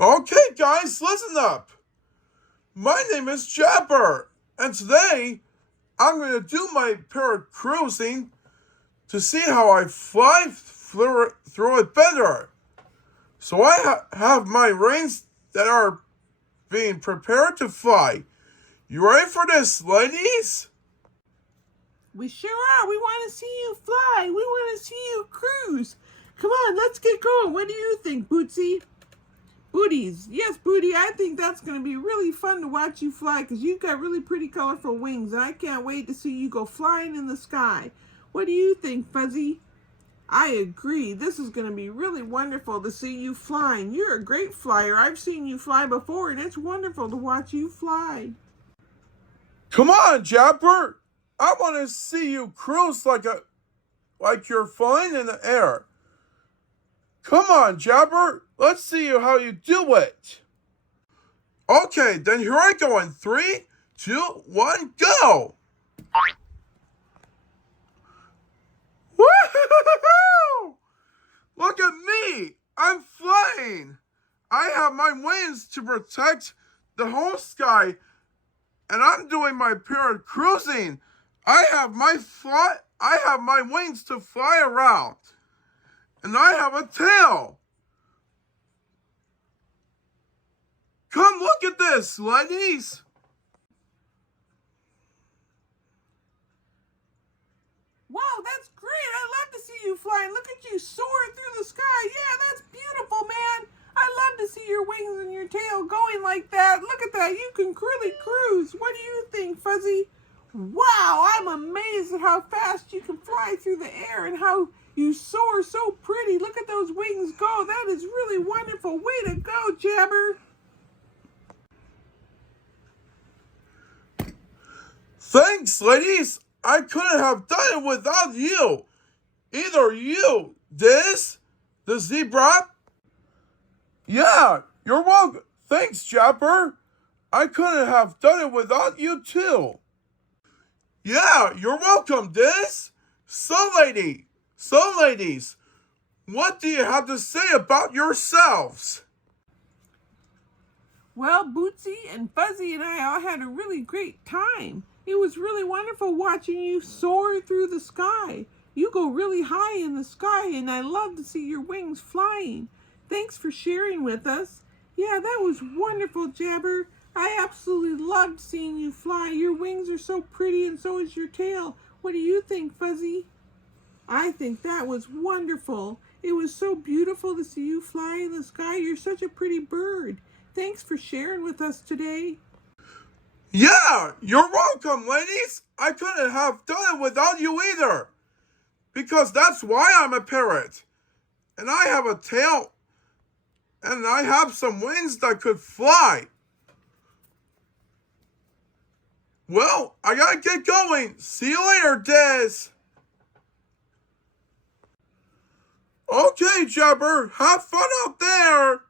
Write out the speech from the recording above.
Okay, guys, listen up. My name is Jabber, and today I'm going to do my parrot cruising to see how I fly through it better. So I have my reins that are being prepared to fly. You ready for this, ladies? We sure are. We want to see you fly. We want to see you cruise. Come on, let's get going. What do you think, Bootsy? Booties. Yes, Booty, I think that's going to be really fun to watch you fly because you've got really pretty colorful wings, and I can't wait to see you go flying in the sky. What do you think, Fuzzy? I agree. This is going to be really wonderful to see you flying. You're a great flyer. I've seen you fly before, and it's wonderful to watch you fly. Come on, Jabber. I want to see you cruise like you're flying in the air. Come on, Jabber. Let's see how you do it. Okay, then here I go in 3, 2, 1, go! Woo-hoo-hoo-hoo! Look at me! I'm flying! I have my wings to protect the whole sky, and I'm doing my parrot cruising. I have my wings to fly around, and I have a tail. Come look at this, ladies. Wow, that's great. I love to see you flying. Look at you soaring through the sky. Yeah, that's beautiful, man. I love to see your wings and your tail going like that. Look at that. You can really cruise. What do you think, Fuzzy? Wow, I'm amazed at how fast you can fly through the air and how you soar so pretty. Look at those wings go. That is really wonderful. Way to go, Jabber. Thanks, ladies. I couldn't have done it without you. Either you, the zebra. Yeah, you're welcome. Thanks, Japper. I couldn't have done it without you too. Yeah, you're welcome, So ladies, what do you have to say about yourselves? Well, Bootsy and Fuzzy and I all had a really great time. It was really wonderful watching you soar through the sky. You go really high in the sky, and I love to see your wings flying. Thanks for sharing with us. Yeah, that was wonderful, Jabber. I absolutely loved seeing you fly. Your wings are so pretty, and so is your tail. What do you think, Fuzzy? I think that was wonderful. It was so beautiful to see you fly in the sky. You're such a pretty bird. Thanks for sharing with us today. Yeah, you're welcome, ladies. I couldn't have done it without you either. Because that's why I'm a parrot. And I have a tail. And I have some wings that could fly. Well, I gotta get going. See you later, Des. Okay, Jabber. Have fun out there.